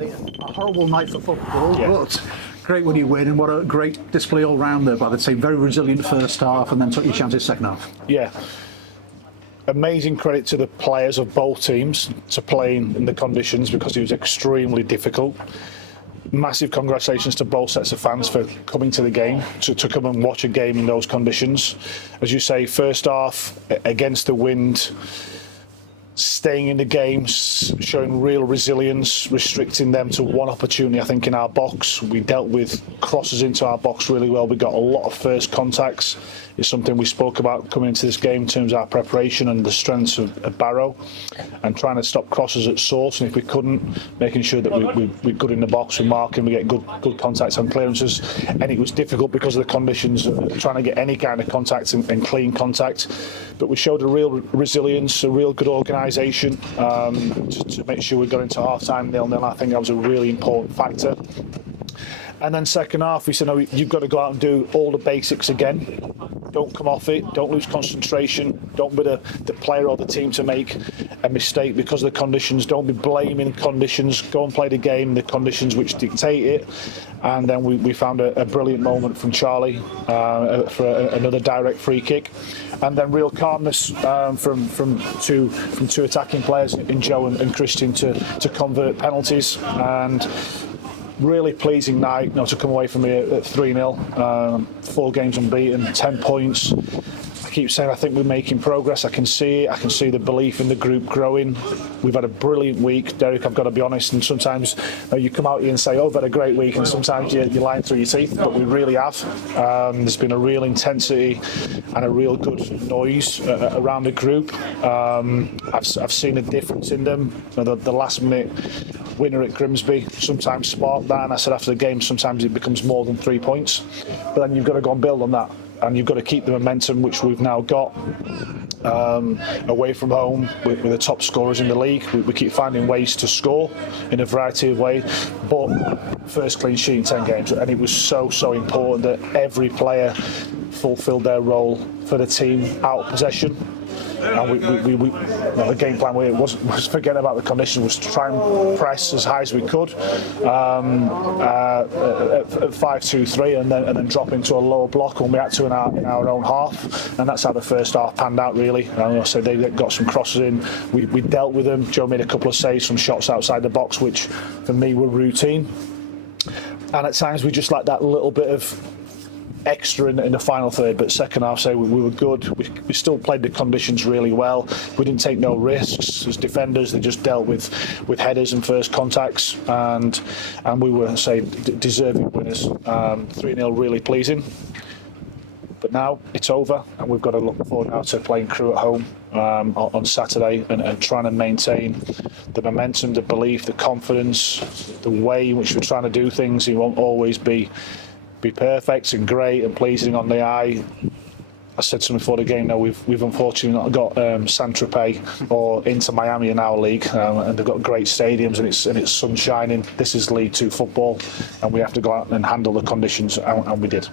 A horrible night for football, but great when you win, and what a great display all round there by the team. Very resilient first half, and then took your chances second half. Yeah. Amazing credit to the players of both teams to play in the conditions, because it was extremely difficult. Massive congratulations to both sets of fans for coming to the game, to come and watch a game in those conditions. As you say, first half against the wind, staying in the game, showing real resilience, restricting them to one opportunity, I think, in our box. We dealt with crosses into our box really well. We got a lot of first contacts. It's something we spoke about coming into this game in terms of our preparation and the strengths of Barrow, and trying to stop crosses at source. And if we couldn't, making sure that we're good in the box, we mark and we get good contacts and clearances. And it was difficult because of the conditions, trying to get any kind of contact and clean contact. But we showed a real resilience, a real good organisation to make sure we got into half-time 0-0. I think that was a really important factor. And then second half, we said, no, you've got to go out and do all the basics again. Don't come off it. Don't lose concentration. Don't be the player or the team to make a mistake because of the conditions. Don't be blaming conditions. Go and play the game, the conditions which dictate it. And then we found a brilliant moment from Charlie for another direct free kick. And then real calmness from two attacking players in Joe and Christian to convert penalties. And really pleasing night, to come away from here at 3-0, 4 games unbeaten, 10 points. I keep saying I think we're making progress. I can see it. I can see the belief in the group growing. We've had a brilliant week, Derek, I've got to be honest, and sometimes you come out here and say, oh, I've had a great week, and sometimes you're lying through your teeth, but we really have. There's been a real intensity and a real good noise around the group. I've seen a difference in them. The last minute winner at Grimsby sometimes sparked that, and I said after the game sometimes it becomes more than 3 points, but then you've got to go and build on that, and you've got to keep the momentum which we've now got away from home with the top scorers in the league. We keep finding ways to score in a variety of ways, but first clean sheet in 10 games, and it was so important that every player fulfilled their role for the team out of possession. And the game plan was forget about the conditions, was to try and press as high as we could at 5-2-3, and then drop into a lower block when we had to in our own half, and that's how the first half panned out really. So they got some crosses in, we dealt with them. Joe made a couple of saves from shots outside the box, which for me were routine, and at times we just lacked that little bit of extra in the final third. But second half, we were good. We still played the conditions really well. We didn't take no risks as defenders. They just dealt with headers and first contacts, and we were deserving winners. 3-0, really pleasing. But now it's over, and we've got to look forward now to playing Crewe at home on Saturday, and trying to maintain the momentum, the belief, the confidence, the way in which we're trying to do things. It won't always be perfect and great and pleasing on the eye. I said something before the game. Now we've unfortunately not got 𝗬𝗢𝗡𝗥𝗧 or Inter Miami in our league, and they've got great stadiums and it's sun shining. This is League 2 football, and we have to go out and handle the conditions, and we did.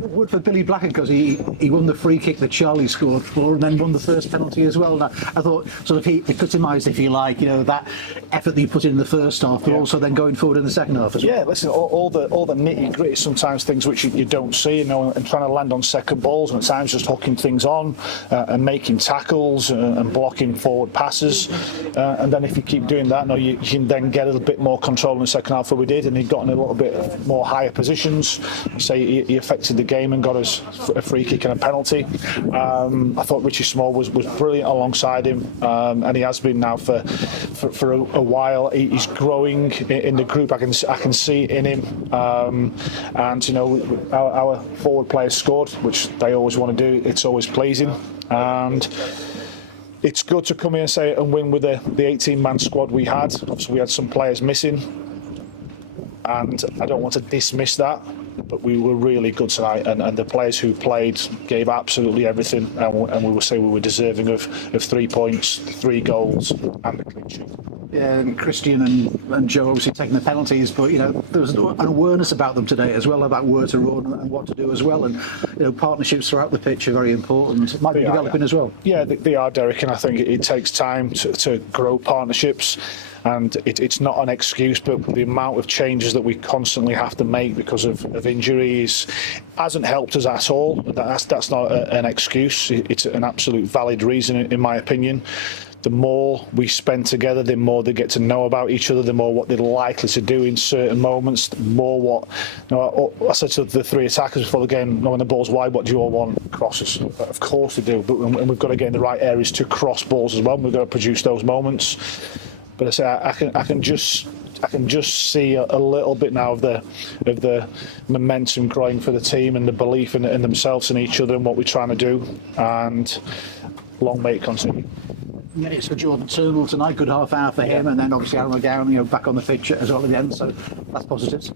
Word for Billy Blackett, because he won the free kick that Charlie scored for, and then won the first penalty as well. And I thought sort of he epitomised, if you like, that effort that you put in the first half, but also then going forward in the second half as well. Yeah, listen, all the nitty gritty, sometimes things which you don't see, and trying to land on second balls, and at times just hooking things on and making tackles and blocking forward passes, and then if you keep doing that, you can then get a little bit more control in the second half, than we did, and he'd gotten a little bit more higher positions. He affected the game and got us a free kick and a penalty. I thought Richie Small was brilliant alongside him, and he has been now for a while. He's growing in the group. I can see it in him, and our forward players scored, which they always want to do. It's always pleasing, and it's good to come here and win with the 18-man squad we had. Obviously we had some players missing, and I don't want to dismiss that, but we were really good tonight, and the players who played gave absolutely everything, and we will say we were deserving of 3 points, 3 goals, and a clean sheet. Yeah, and Christian and Joe obviously taking the penalties, but there was an awareness about them today as well, about where to run and what to do as well, and partnerships throughout the pitch are very important. It might be developing as well. Yeah, they are, Derek, and I think it takes time to grow partnerships. and it's not an excuse, but the amount of changes that we constantly have to make because of injuries hasn't helped us at all. That's not an excuse. It's an absolute valid reason, in my opinion. The more we spend together, the more they get to know about each other, the more what they're likely to do in certain moments, the more what... I said to the three attackers before the game, when the ball's wide, what do you all want? Crosses. Of course they do, and we've got to get in the right areas to cross balls as well. We've got to produce those moments. But I say I can just see a little bit now of the momentum growing for the team and the belief in themselves and each other and what we're trying to do. And long may it continue. Minutes for Jordan Turnbull tonight, good half hour for him, and then obviously 𝗦𝗧𝗦𝗢𝗥, back on the pitch as well again, so that's positives.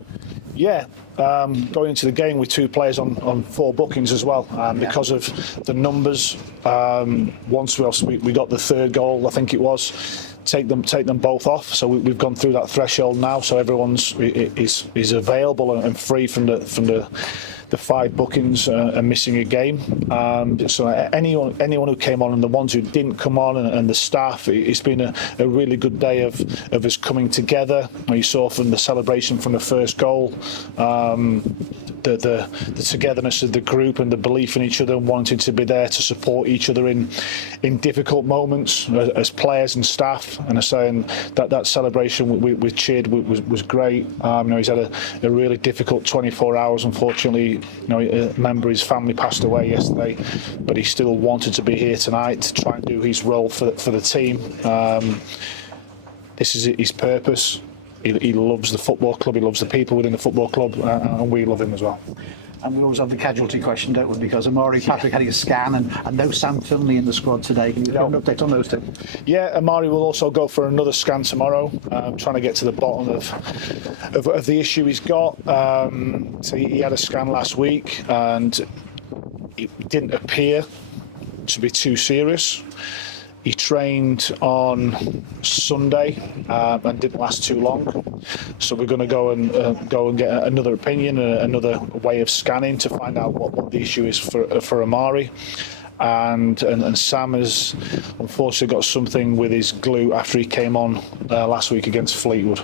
Yeah, going into the game with 2 players on 4 bookings as well, because of the numbers. Once we got the 3rd goal, I think it was, take them both off. So we've gone through that threshold now. So everyone's is available and free from the 5 bookings and missing a game. So anyone who came on and the ones who didn't come on and the staff, it's been a really good day of us coming together. You saw from the celebration from the first goal, the togetherness of the group and the belief in each other and wanting to be there to support each other in difficult moments as players and staff. And I'm saying that celebration we cheered was great. He's had a really difficult 24 hours, unfortunately. A member of his family passed away yesterday, but he still wanted to be here tonight to try and do his role for the team. This is his purpose. He loves the football club, he loves the people within the football club, and we love him as well. And we always have the casualty question, don't we? Because 𝗦𝗧𝗦𝗢𝗥 had a scan, and no Sam Finley in the squad today. Can you give an update on those 2? Yeah, 𝗦𝗧𝗦𝗢𝗥 will also go for another scan tomorrow, trying to get to the bottom of the issue he's got. So he had a scan last week, and it didn't appear to be too serious. He trained on Sunday and didn't last too long, so we're going to go and get another opinion, another way of scanning to find out what the issue is for 𝗦𝗧𝗦𝗢𝗥. And Sam has unfortunately got something with his glute after he came on last week against Fleetwood.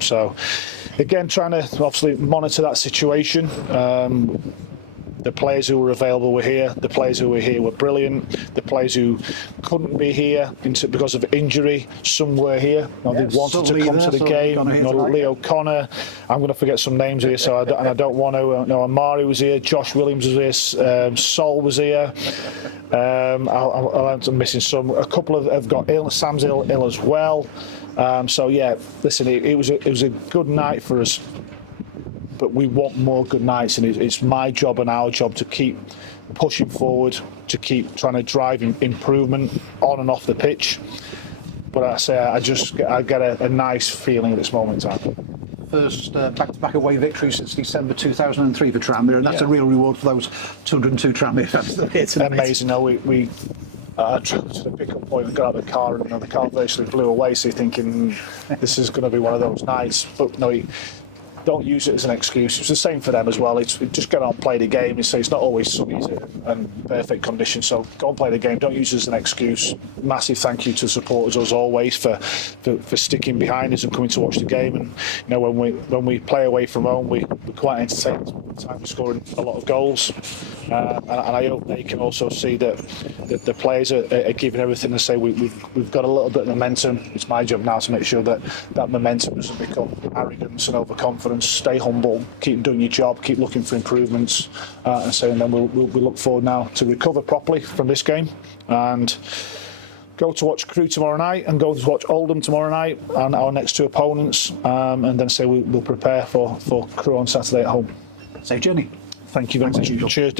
So again, trying to obviously monitor that situation. The players who were available were here. The players who were here were brilliant. The players who couldn't be here because of injury, some were here. They wanted to come to the game. Leo Connor. I'm going to forget some names here, so I don't want to. 𝗦𝗧𝗦𝗢𝗥 was here. Josh Williams was here. Sol was here. I'm missing some. A couple have got ill. Sam's ill as well. So yeah, listen, it was a good night for us. But we want more good nights, and it's my job and our job to keep pushing forward, to keep trying to drive improvement on and off the pitch. But I get a nice feeling at this moment in time. First back-to-back away victory since December 2003 for Tranmere, and that's a real reward for those 202 Tranmere fans that are here tonight. Amazing. We travelled to the pick-up point and got out of the car, and the car basically blew away. So you're thinking this is going to be one of those nights, but no. Don't use it as an excuse. It's the same for them as well. It's just get on, play the game. It's not always sunny and perfect conditions. So go and play the game. Don't use it as an excuse. Massive thank you to supporters as always for sticking behind us and coming to watch the game. And when we play away from home, we're quite entertained. The time we're scoring a lot of goals, and I hope they can also see that the players are giving everything and say we've got a little bit of momentum. It's my job now to make sure that momentum doesn't become arrogance and overconfidence. Stay humble, keep doing your job, keep looking for improvements, and then we'll look forward now to recover properly from this game and go to watch Crewe tomorrow night and go to watch Oldham tomorrow night and our next 2 opponents, and then we'll prepare for Crewe on Saturday at home. Safe journey. Thank you very much. Cheers, Dave.